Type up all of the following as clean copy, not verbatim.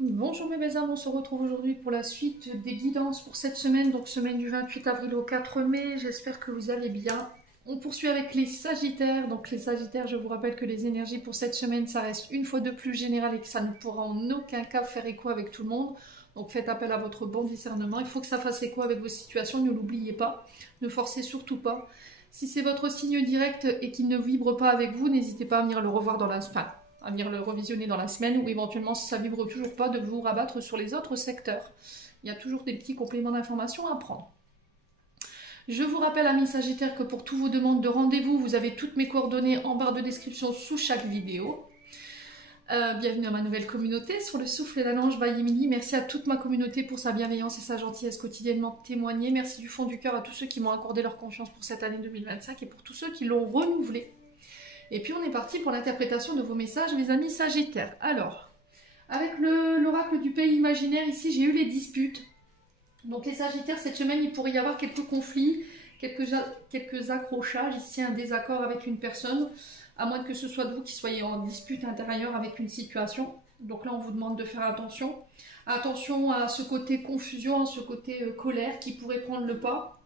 Bonjour mes belles âmes, on se retrouve aujourd'hui pour la suite des guidances pour cette semaine, donc semaine du 28 avril au 4 mai, j'espère que vous allez bien. On poursuit avec les Sagittaires, donc les Sagittaires, je vous rappelle que les énergies pour cette semaine, ça reste une fois de plus général et que ça ne pourra en aucun cas faire écho avec tout le monde. Donc faites appel à votre bon discernement, il faut que ça fasse écho avec vos situations, ne l'oubliez pas, ne forcez surtout pas. Si c'est votre signe direct et qu'il ne vibre pas avec vous, n'hésitez pas à venir le revoir dans la à venir le revisionner dans la semaine ou éventuellement si ça vibre toujours pas de vous rabattre sur les autres secteurs. Il y a toujours des petits compléments d'information à prendre. Je vous rappelle amis Sagittaires que pour toutes vos demandes de rendez-vous, vous avez toutes mes coordonnées en barre de description sous chaque vidéo. Bienvenue à ma nouvelle communauté sur le souffle et la lange by Emily. Merci à toute ma communauté pour sa bienveillance et sa gentillesse quotidiennement témoignée. Merci du fond du cœur à tous ceux qui m'ont accordé leur confiance pour cette année 2025 et pour tous ceux qui l'ont renouvelée. Et puis on est parti pour l'interprétation de vos messages, mes amis Sagittaires. Alors, avec l'oracle du pays imaginaire, ici j'ai eu les disputes. Donc les Sagittaires, cette semaine, il pourrait y avoir quelques conflits, quelques accrochages, ici un désaccord avec une personne, à moins que ce soit de vous qui soyez en dispute intérieure avec une situation. Donc là, on vous demande de faire attention. Attention à ce côté confusion, à ce côté colère qui pourrait prendre le pas.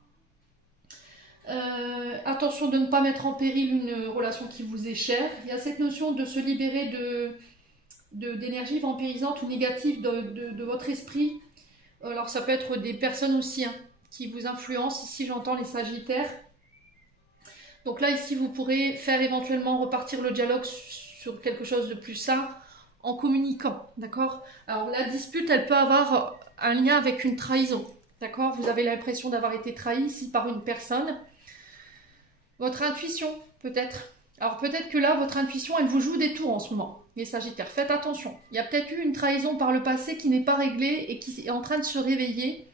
Attention de ne pas mettre en péril une relation qui vous est chère. Il y a cette notion de se libérer d'énergie vampirisante ou négative de votre esprit. Alors ça peut être des personnes aussi qui vous influencent. Ici j'entends les Sagittaires. Donc là ici vous pourrez faire éventuellement repartir le dialogue sur quelque chose de plus sain en communiquant. D'accord? Alors la dispute elle peut avoir un lien avec une trahison. D'accord? Vous avez l'impression d'avoir été trahi ici par une personne. Votre intuition, peut-être. Alors peut-être que là, votre intuition, elle vous joue des tours en ce moment, les Sagittaires. Faites attention. Il y a peut-être eu une trahison par le passé qui n'est pas réglée et qui est en train de se réveiller.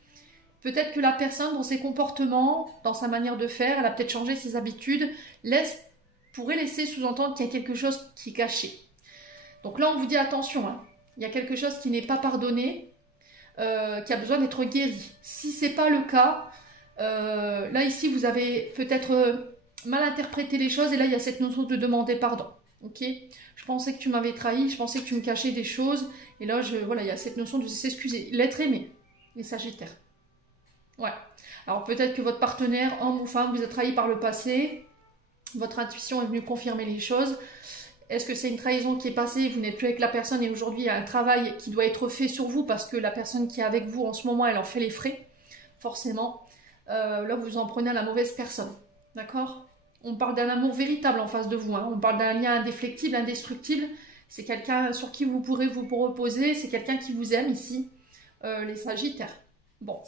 Peut-être que la personne, dans ses comportements, dans sa manière de faire, elle a peut-être changé ses habitudes, pourrait laisser sous-entendre qu'il y a quelque chose qui est caché. Donc là, on vous dit attention. Il y a quelque chose qui n'est pas pardonné, qui a besoin d'être guéri. Si ce n'est pas le cas, là ici, vous avez peut-être mal interpréter les choses et là il y a cette notion de demander pardon. Ok, je pensais que tu m'avais trahi, je pensais que tu me cachais des choses et là voilà, il y a cette notion de s'excuser, l'être aimé, les Sagittaires. Ouais. Alors peut-être que votre partenaire, homme ou femme, vous a trahi par le passé, votre intuition est venue confirmer les choses. Est-ce que c'est une trahison qui est passée, vous n'êtes plus avec la personne et aujourd'hui il y a un travail qui doit être fait sur vous parce que la personne qui est avec vous en ce moment elle en fait les frais, forcément. Là vous en prenez à la mauvaise personne, d'accord? On parle d'un amour véritable en face de vous. On parle d'un lien indéflectible, indestructible. C'est quelqu'un sur qui vous pourrez vous reposer. C'est quelqu'un qui vous aime ici, les Sagittaires. Bon,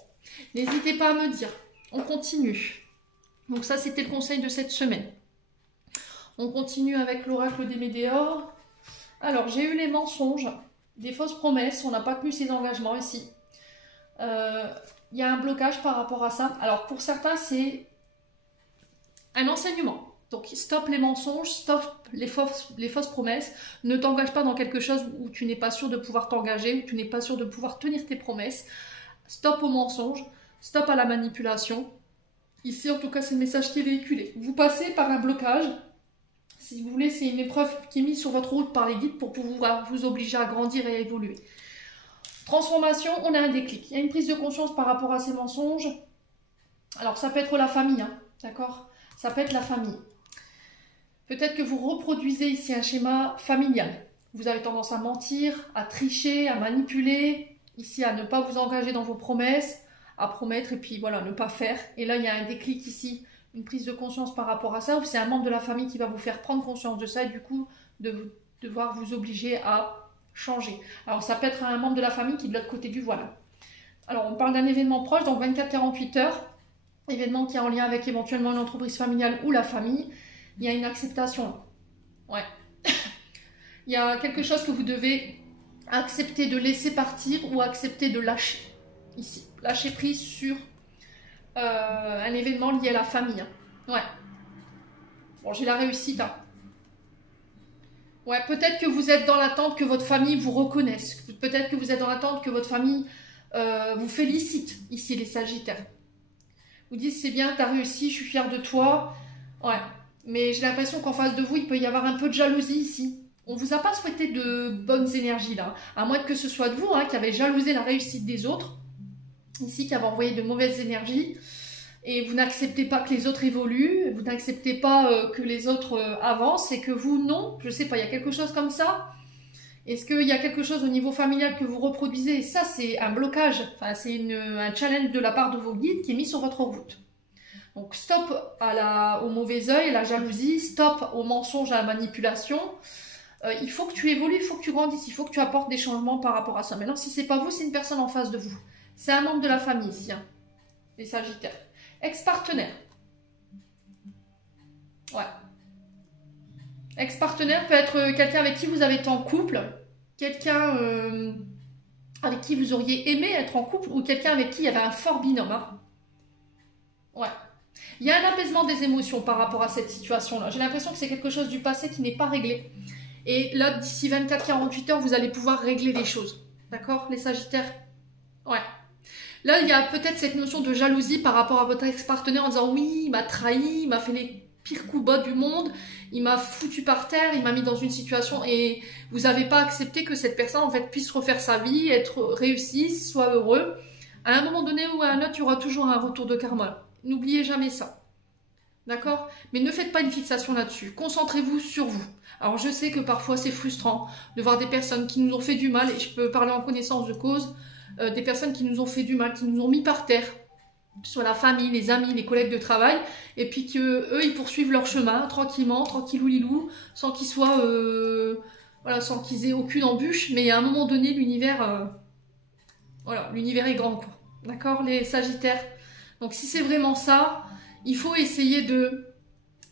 n'hésitez pas à me dire. On continue. Donc ça, c'était le conseil de cette semaine. On continue avec l'oracle des Médéors. Alors, j'ai eu les mensonges, des fausses promesses. On n'a pas tenu ses engagements ici. Il y a un blocage par rapport à ça. Alors, pour certains, c'est un enseignement. Donc stop les mensonges, stop les fausses promesses. Ne t'engage pas dans quelque chose où tu n'es pas sûr de pouvoir t'engager, où tu n'es pas sûr de pouvoir tenir tes promesses. Stop aux mensonges, stop à la manipulation. Ici, en tout cas, c'est le message qui est véhiculé. Vous passez par un blocage. Si vous voulez, c'est une épreuve qui est mise sur votre route par les guides pour pouvoir vous obliger à grandir et à évoluer. Transformation, on a un déclic. Il y a une prise de conscience par rapport à ces mensonges. Alors, ça peut être la famille, d'accord ? Ça peut être la famille. Peut-être que vous reproduisez ici un schéma familial. Vous avez tendance à mentir, à tricher, à manipuler, ici à ne pas vous engager dans vos promesses, à promettre et puis voilà, ne pas faire. Et là, il y a un déclic ici, une prise de conscience par rapport à ça, ou c'est un membre de la famille qui va vous faire prendre conscience de ça et du coup, de devoir vous obliger à changer. Alors, ça peut être un membre de la famille qui est de l'autre côté du voile. Alors, on parle d'un événement proche, donc 24-48 heures. Événement qui est en lien avec éventuellement une entreprise familiale ou la famille, il y a une acceptation. Ouais. Il y a quelque chose que vous devez accepter de laisser partir ou accepter de lâcher. Ici, lâcher prise sur un événement lié à la famille. Ouais. Bon, j'ai la réussite. Ouais, peut-être que vous êtes dans l'attente que votre famille vous reconnaisse. Peut-être que vous êtes dans l'attente que votre famille vous félicite. Ici, les Sagittaires. Vous dites c'est bien, tu as réussi, je suis fière de toi. Ouais, mais j'ai l'impression qu'en face de vous, il peut y avoir un peu de jalousie ici. On ne vous a pas souhaité de bonnes énergies là, à moins que ce soit de vous qui avez jalousé la réussite des autres, ici qui avez envoyé de mauvaises énergies, et vous n'acceptez pas que les autres évoluent, vous n'acceptez pas que les autres avancent, et que vous, non, je sais pas, il y a quelque chose comme ça. Est-ce qu'il y a quelque chose au niveau familial que vous reproduisez? Et ça, c'est un blocage, enfin, c'est un challenge de la part de vos guides qui est mis sur votre route. Donc, stop au mauvais œil, à la jalousie, stop au mensonge, à la manipulation. Il faut que tu évolues, il faut que tu grandisses, il faut que tu apportes des changements par rapport à ça. Maintenant, si c'est pas vous, c'est une personne en face de vous. C'est un membre de la famille ici, les Sagittaires. Ex-partenaire. Ouais. Ex-partenaire peut être quelqu'un avec qui vous avez été en couple, quelqu'un avec qui vous auriez aimé être en couple, ou quelqu'un avec qui il y avait un fort binôme. Ouais. Il y a un apaisement des émotions par rapport à cette situation-là. J'ai l'impression que c'est quelque chose du passé qui n'est pas réglé. Et là, d'ici 24-48 heures, vous allez pouvoir régler les choses. D'accord, les Sagittaires? Ouais. Là, il y a peut-être cette notion de jalousie par rapport à votre ex-partenaire en disant « Oui, il m'a trahi, il m'a fait les pires coups bas du monde, il m'a foutu par terre, il m'a mis dans une situation... » Et vous n'avez pas accepté que cette personne, en fait, puisse refaire sa vie, être réussie, soit heureux. À un moment donné ou à un autre, il y aura toujours un retour de karma. N'oubliez jamais ça. D'accord? Mais ne faites pas une fixation là-dessus. Concentrez-vous sur vous. Alors, je sais que parfois, c'est frustrant de voir des personnes qui nous ont fait du mal, et je peux parler en connaissance de cause, des personnes qui nous ont fait du mal, qui nous ont mis par terre, soit la famille, les amis, les collègues de travail, et puis qu'eux, ils poursuivent leur chemin, tranquillement, tranquillou lilou, sans qu'ils soient... voilà, sans qu'ils aient aucune embûche, mais à un moment donné, l'univers... voilà, l'univers est grand, quoi. D'accord, les Sagittaires? Donc, si c'est vraiment ça, il faut essayer de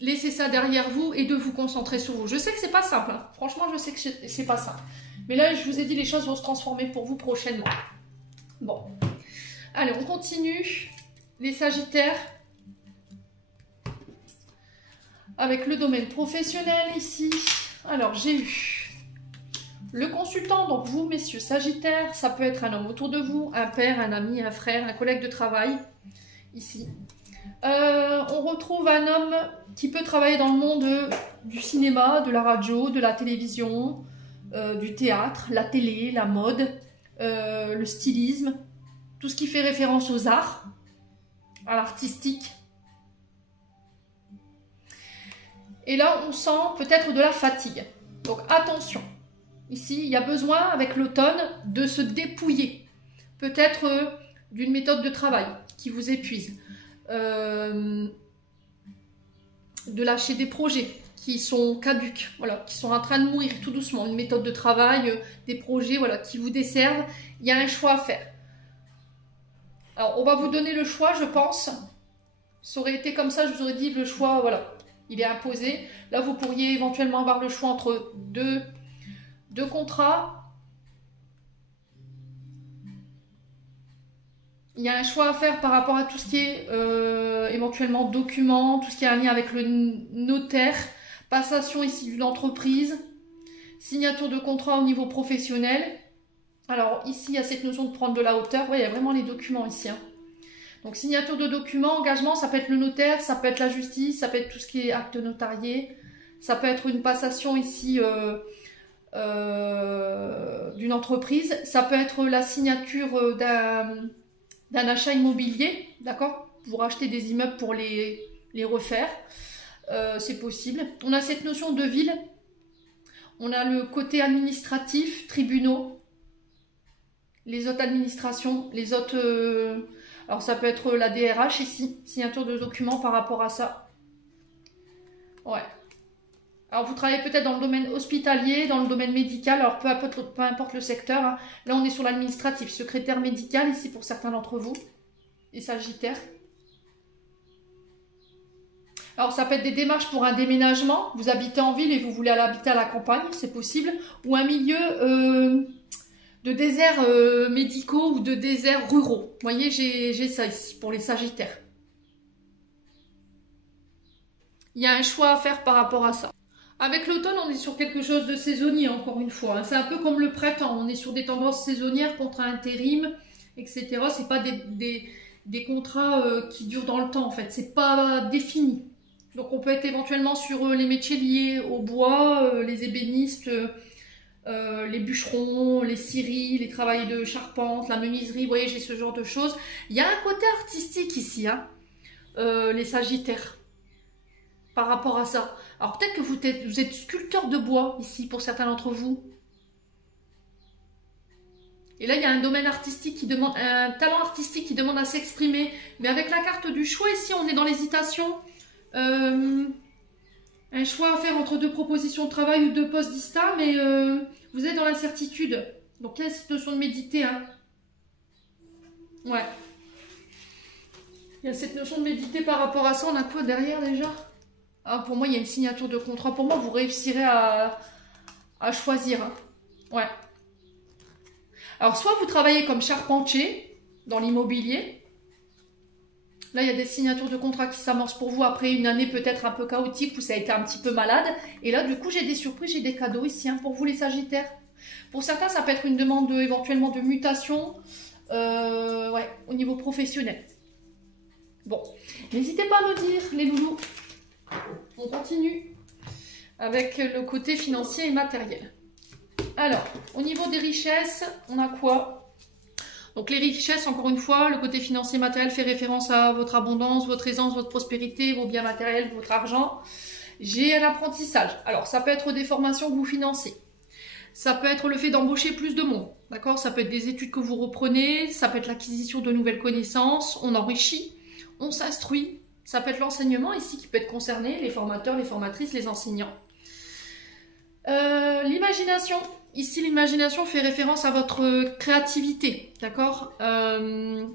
laisser ça derrière vous et de vous concentrer sur vous. Je sais que c'est pas simple, hein. Franchement, je sais que c'est pas simple. Mais là, je vous ai dit, les choses vont se transformer pour vous prochainement. Bon. Allez, on continue. Les Sagittaires. Avec le domaine professionnel ici. Alors, j'ai eu le consultant. Donc, vous, messieurs Sagittaires, ça peut être un homme autour de vous, un père, un ami, un frère, un collègue de travail. Ici. On retrouve un homme qui peut travailler dans le monde du cinéma, de la radio, de la télévision, du théâtre, la télé, la mode, le stylisme, tout ce qui fait référence aux arts, à l'artistique. Et là, on sent peut-être de la fatigue. Donc attention, ici, il y a besoin, avec l'automne, de se dépouiller. Peut-être d'une méthode de travail qui vous épuise. De lâcher des projets qui sont caducs, voilà, qui sont en train de mourir tout doucement, une méthode de travail, des projets voilà, qui vous desservent, il y a un choix à faire. Alors, on va vous donner le choix, je pense. Ça aurait été comme ça, je vous aurais dit le choix, voilà, il est imposé. Là, vous pourriez éventuellement avoir le choix entre deux contrats. Il y a un choix à faire par rapport à tout ce qui est éventuellement documents, tout ce qui a un lien avec le notaire, passation ici d'une entreprise, signature de contrat au niveau professionnel. Alors ici, il y a cette notion de prendre de la hauteur. Ouais, il y a vraiment les documents ici. Hein. Donc signature de documents, engagement, ça peut être le notaire, ça peut être la justice, ça peut être tout ce qui est acte notarié, ça peut être une passation ici d'une entreprise, ça peut être la signature d'un achat immobilier, d'accord? Pour acheter des immeubles pour les refaire, c'est possible. On a cette notion de ville, on a le côté administratif, tribunaux, les autres administrations, les autres... alors ça peut être la DRH ici, signature de documents par rapport à ça. Ouais. Alors vous travaillez peut-être dans le domaine hospitalier, dans le domaine médical, alors peu importe le secteur. Hein. Là on est sur l'administratif, secrétaire médical ici pour certains d'entre vous, les Sagittaires. Alors ça peut être des démarches pour un déménagement, vous habitez en ville et vous voulez aller habiter à la campagne, c'est possible. Ou un milieu de déserts médicaux ou de déserts ruraux. Vous voyez, j'ai ça ici pour les Sagittaires. Il y a un choix à faire par rapport à ça. Avec l'automne, on est sur quelque chose de saisonnier, encore une fois. Hein. C'est un peu comme le printemps. On est sur des tendances saisonnières, contrats intérim, etc. Ce n'est pas des contrats qui durent dans le temps, en fait. C'est pas défini. Donc on peut être éventuellement sur les métiers liés au bois, les ébénistes, les bûcherons, les scieries, les travails de charpente, la menuiserie, vous voyez, j'ai ce genre de choses. Il y a un côté artistique ici, hein, les sagittaires, par rapport à ça. Alors peut-être que vous êtes sculpteur de bois ici, pour certains d'entre vous. Et là, il y a un domaine artistique qui demande, un talent artistique qui demande à s'exprimer. Mais avec la carte du choix, ici, on est dans l'hésitation. Un choix à faire entre deux propositions de travail ou deux postes distincts, mais vous êtes dans l'incertitude. Donc, il y a cette notion de méditer. Hein. Ouais. Il y a cette notion de méditer par rapport à ça. On a quoi derrière déjà? Ah, pour moi, il y a une signature de contrat. Pour moi, vous réussirez à choisir. Hein. Ouais. Alors, soit vous travaillez comme charpentier dans l'immobilier. Là, il y a des signatures de contrat qui s'amorcent pour vous après une année peut-être un peu chaotique où ça a été un petit peu malade. Et là, du coup, j'ai des surprises, j'ai des cadeaux ici hein, pour vous les Sagittaires. Pour certains, ça peut être une demande éventuellement de mutation ouais, au niveau professionnel. Bon, n'hésitez pas à me dire, les loulous. On continue avec le côté financier et matériel. Alors, au niveau des richesses, on a quoi? Donc les richesses, encore une fois, le côté financier matériel fait référence à votre abondance, votre aisance, votre prospérité, vos biens matériels, votre argent. J'ai un apprentissage. Alors, ça peut être des formations que vous financez. Ça peut être le fait d'embaucher plus de monde. D'accord? Ça peut être des études que vous reprenez. Ça peut être l'acquisition de nouvelles connaissances. On enrichit, on s'instruit. Ça peut être l'enseignement ici qui peut être concerné, les formateurs, les formatrices, les enseignants. L'imagination. Ici, l'imagination fait référence à votre créativité, d'accord? On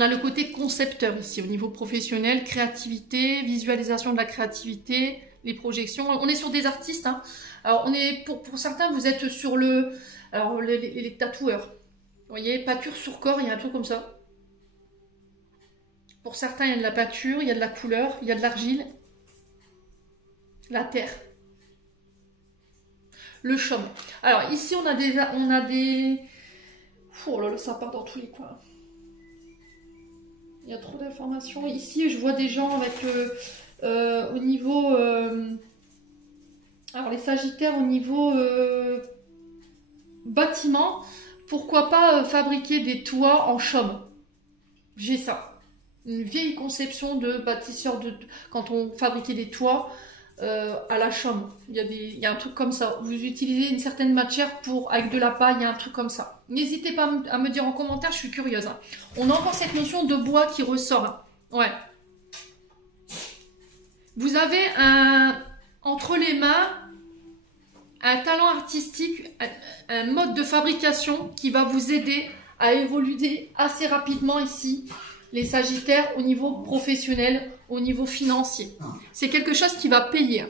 a le côté concepteur ici, au niveau professionnel, créativité, visualisation de la créativité, les projections. On est sur des artistes, hein. Alors, on est, pour certains, vous êtes sur les tatoueurs. Vous voyez, peinture sur corps, il y a un truc comme ça. Pour certains, il y a de la peinture, il y a de la couleur, il y a de l'argile, la terre. Le chaume. Alors ici on a des... Oh là là, ça part dans tous les coins. Il y a trop d'informations. Ici je vois des gens avec au niveau... alors les Sagittaires au niveau bâtiment. Pourquoi pas fabriquer des toits en chaume? J'ai ça. Une vieille conception de bâtisseur quand on fabriquait des toits. À la chaume, il y a un truc comme ça. Vous utilisez une certaine matière avec de la paille, il y a un truc comme ça. N'hésitez pas à me dire en commentaire, je suis curieuse. Hein. On a encore cette notion de bois qui ressort. Hein. Ouais. Vous avez entre les mains un talent artistique, un mode de fabrication qui va vous aider à évoluer assez rapidement ici. Les Sagittaires au niveau professionnel, au niveau financier. C'est quelque chose qui va payer.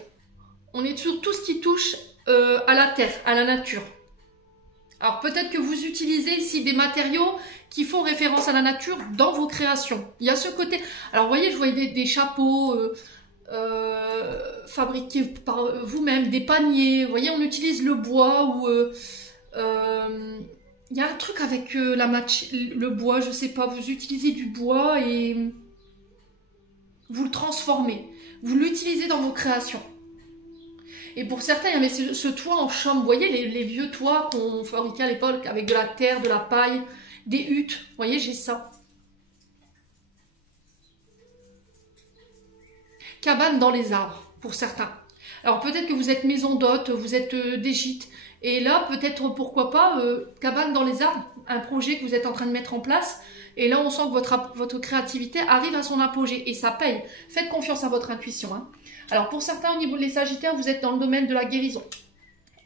On est sur tout ce qui touche à la terre, à la nature. Alors peut-être que vous utilisez ici des matériaux qui font référence à la nature dans vos créations. Il y a ce côté... Alors vous voyez, je voyais des chapeaux fabriqués par vous-même, des paniers. Vous voyez, on utilise le bois ou... il y a un truc avec le bois, je sais pas, vous utilisez du bois et vous le transformez. Vous l'utilisez dans vos créations. Et pour certains, il y avait ce toit en chaume. Vous voyez les vieux toits qu'on fabriquait à l'époque avec de la terre, de la paille, des huttes. Vous voyez, j'ai ça. Cabane dans les arbres, pour certains. Alors peut-être que vous êtes maison d'hôte, vous êtes des gîtes. Et là, peut-être, pourquoi pas, cabane dans les arbres, un projet que vous êtes en train de mettre en place. Et là, on sent que votre créativité arrive à son apogée. Et ça paye. Faites confiance à votre intuition. Hein. Alors, pour certains, au niveau des Sagittaires, vous êtes dans le domaine de la guérison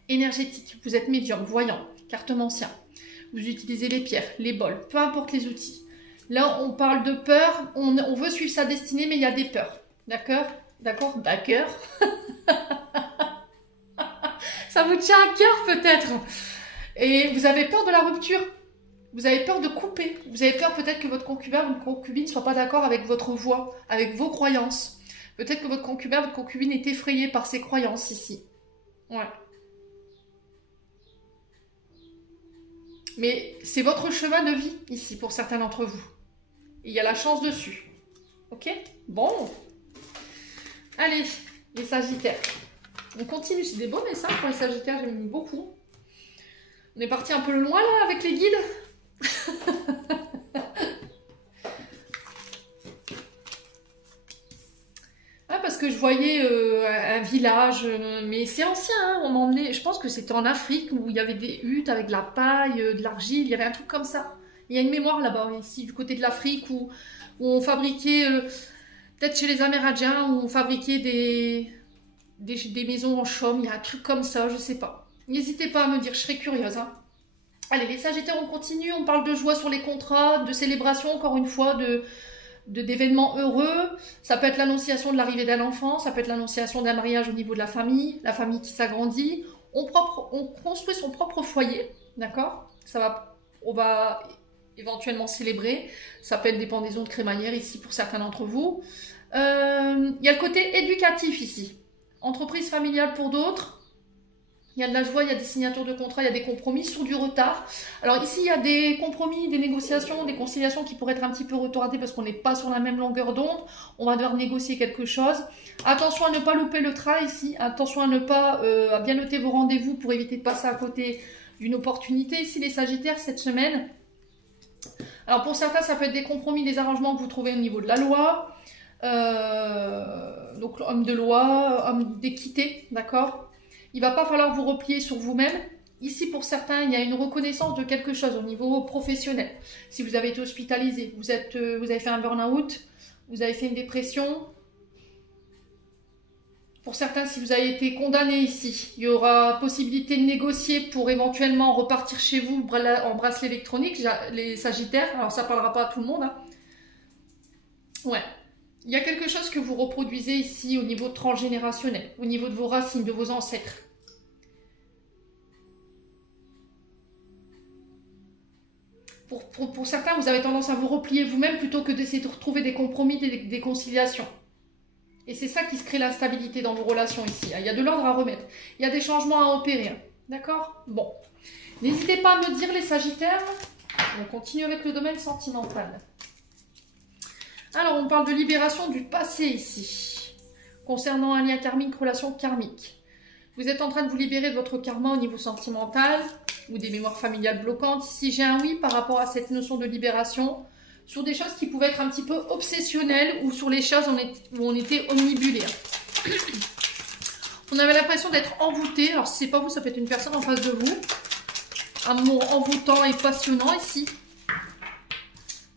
énergétique. Vous êtes médium, voyant, cartomancien. Vous utilisez les pierres, les bols, peu importe les outils. Là, on parle de peur. On veut suivre sa destinée, mais il y a des peurs. D'accord? D'accord? D'accord. Ça vous tient à cœur peut-être. Et vous avez peur de la rupture. Vous avez peur de couper. Vous avez peur peut-être que votre concubin ou concubine ne soit pas d'accord avec votre voix, avec vos croyances. Peut-être que votre concubin, votre concubine est effrayé par ses croyances ici. Ouais. Mais c'est votre chemin de vie ici pour certains d'entre vous. Il y a la chance dessus. Ok? Bon. Allez, les Sagittaires. On continue, c'est des beaux messages pour les Sagittaires, j'aime beaucoup. On est parti un peu loin là avec les guides. Ah, parce que je voyais un village, mais c'est ancien, hein, on m'a emmené, je pense que c'était en Afrique où il y avait des huttes avec de la paille, de l'argile, il y avait un truc comme ça. Il y a une mémoire là-bas, ici, du côté de l'Afrique, où on fabriquait, peut-être chez les Amérindiens, où on fabriquait des maisons en chaume, il y a un truc comme ça, je sais pas. N'hésitez pas à me dire, je serais curieuse. Hein. Allez, les Sagittaires, on continue, on parle de joie sur les contrats, de célébration, encore une fois, d'événements heureux. Ça peut être l'annonciation de l'arrivée d'un enfant, ça peut être l'annonciation d'un mariage au niveau de la famille qui s'agrandit. On construit son propre foyer, d'accord? On va éventuellement célébrer. Ça peut être des pendaisons de crémaillère ici pour certains d'entre vous. Il y a le côté éducatif ici. Entreprise familiale pour d'autres. Il y a de la joie, il y a des signatures de contrats, il y a des compromis sur du retard. Alors ici, il y a des compromis, des négociations, des conciliations qui pourraient être un petit peu retardées parce qu'on n'est pas sur la même longueur d'onde. On va devoir négocier quelque chose. Attention à ne pas louper le train ici. Attention à ne pas à bien noter vos rendez-vous pour éviter de passer à côté d'une opportunité. Ici, les Sagittaires, cette semaine. Alors pour certains, ça peut être des compromis, des arrangements que vous trouvez au niveau de la loi. Donc homme de loi, homme d'équité, d'accord ? Il ne va pas falloir vous replier sur vous-même. Ici, pour certains, il y a une reconnaissance de quelque chose au niveau professionnel. Si vous avez été hospitalisé, vous avez fait un burn-out, vous avez fait une dépression. Pour certains, si vous avez été condamné ici, il y aura possibilité de négocier pour éventuellement repartir chez vous en bracelet électronique, les Sagittaires. Alors, ça ne parlera pas à tout le monde. Hein. Ouais. Il y a quelque chose que vous reproduisez ici au niveau transgénérationnel, au niveau de vos racines, de vos ancêtres. Pour certains, vous avez tendance à vous replier vous-même plutôt que d'essayer de retrouver des compromis, des conciliations. Et c'est ça qui se crée l'instabilité dans vos relations ici. Il y a de l'ordre à remettre. Il y a des changements à opérer. D'accord? Bon. N'hésitez pas à me dire les Sagittaires. On continue avec le domaine sentimental. Alors, on parle de libération du passé ici. Concernant un lien karmique, relation karmique. Vous êtes en train de vous libérer de votre karma au niveau sentimental ou des mémoires familiales bloquantes. Ici, j'ai un oui par rapport à cette notion de libération sur des choses qui pouvaient être un petit peu obsessionnelles ou sur les choses où on était omnibulé. On avait l'impression d'être envoûté. Alors, si c'est pas vous, ça peut être une personne en face de vous. Un mot envoûtant et passionnant ici.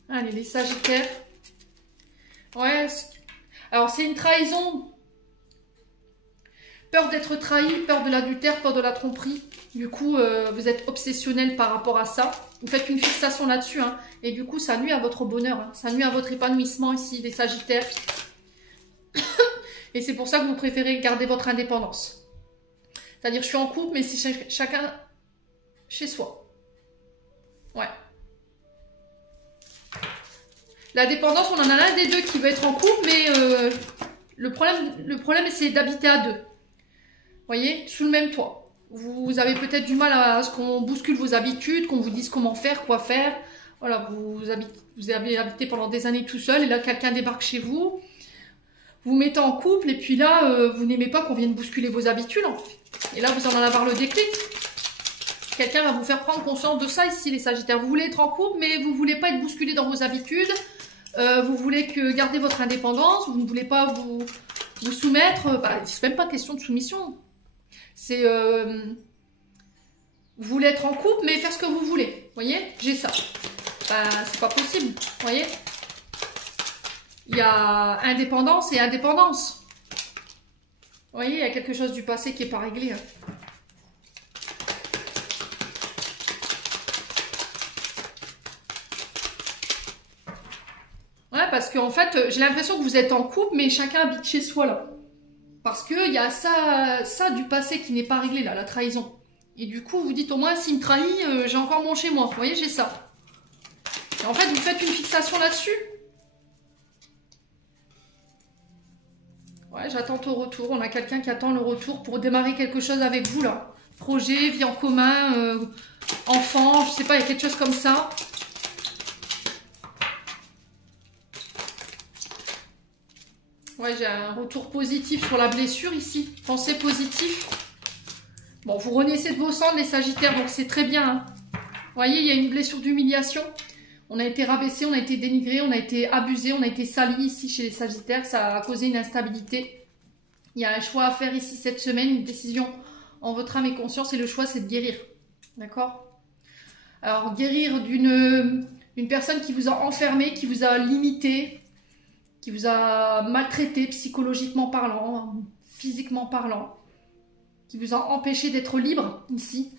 Allez, les Sagittaires. Ouais, alors c'est une trahison. Peur d'être trahi, peur de l'adultère, peur de la tromperie. Du coup, vous êtes obsessionnel par rapport à ça. Vous faites une fixation là-dessus. Hein, et du coup, ça nuit à votre bonheur. Hein, ça nuit à votre épanouissement ici, les Sagittaires. Et c'est pour ça que vous préférez garder votre indépendance. C'est-à-dire, je suis en couple, mais c'est chacun chez soi. Ouais. La dépendance, on en a l'un des deux qui veut être en couple, mais le problème c'est d'habiter à deux. Vous voyez, sous le même toit. Vous avez peut-être du mal à ce qu'on bouscule vos habitudes, qu'on vous dise comment faire, quoi faire. Voilà, vous avez habité pendant des années tout seul, et là, quelqu'un débarque chez vous, vous mettez en couple, et puis là, vous n'aimez pas qu'on vienne bousculer vos habitudes. En fait. Et là, vous en allez avoir le déclic. Quelqu'un va vous faire prendre conscience de ça ici, les Sagittaires. Vous voulez être en couple, mais vous ne voulez pas être bousculé dans vos habitudes. Vous voulez garder votre indépendance, vous ne voulez pas vous soumettre. Bah, c'est même pas question de soumission. C'est vous voulez être en couple, mais faire ce que vous voulez. Vous voyez, j'ai ça. Bah, c'est pas possible. Vous voyez, il y a indépendance et indépendance. Vous voyez, il y a quelque chose du passé qui n'est pas réglé. Hein. Parce qu'en fait, j'ai l'impression que vous êtes en couple, mais chacun habite chez soi, là. Parce qu'il y a ça du passé qui n'est pas réglé, là, la trahison. Et du coup, vous dites, au moins, s'il me trahit, j'ai encore mon chez moi. Vous voyez, j'ai ça. Et en fait, vous faites une fixation là-dessus. Ouais, j'attends ton retour. On a quelqu'un qui attend le retour pour démarrer quelque chose avec vous, là. Projet, vie en commun, enfant, je sais pas, il y a quelque chose comme ça. Ouais, j'ai un retour positif sur la blessure ici. Pensée positive. Bon, vous renaissez de vos cendres, les Sagittaires, donc c'est très bien. Hein. Vous voyez, il y a une blessure d'humiliation. On a été rabaissé, on a été dénigré, on a été abusé, on a été sali ici chez les Sagittaires. Ça a causé une instabilité. Il y a un choix à faire ici cette semaine, une décision en votre âme et conscience. Et le choix, c'est de guérir. D'accord? Alors, guérir d'une personne qui vous a enfermé, qui vous a limité, qui vous a maltraité psychologiquement parlant, physiquement parlant, qui vous a empêché d'être libre ici.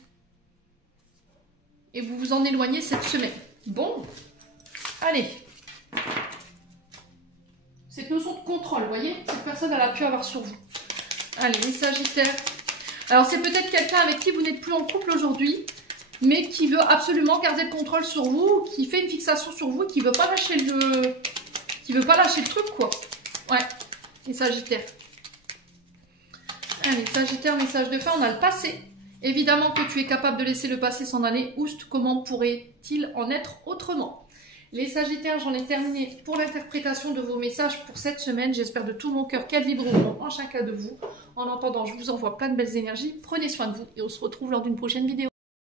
Et vous vous en éloignez cette semaine. Bon, allez. Cette notion de contrôle, vous voyez, cette personne, elle a pu avoir sur vous. Allez, les Sagittaires. Alors, c'est peut-être quelqu'un avec qui vous n'êtes plus en couple aujourd'hui, mais qui veut absolument garder le contrôle sur vous, qui fait une fixation sur vous, qui veut pas lâcher le... qui veut pas lâcher le truc, quoi. Ouais, les Sagittaires. Allez, Sagittaire, message de fin, on a le passé. Évidemment que tu es capable de laisser le passé s'en aller. Oust, comment pourrait-il en être autrement? Les Sagittaires, j'en ai terminé pour l'interprétation de vos messages pour cette semaine. J'espère de tout mon cœur qu'elles vibreront en chacun de vous. En attendant, je vous envoie plein de belles énergies. Prenez soin de vous et on se retrouve lors d'une prochaine vidéo.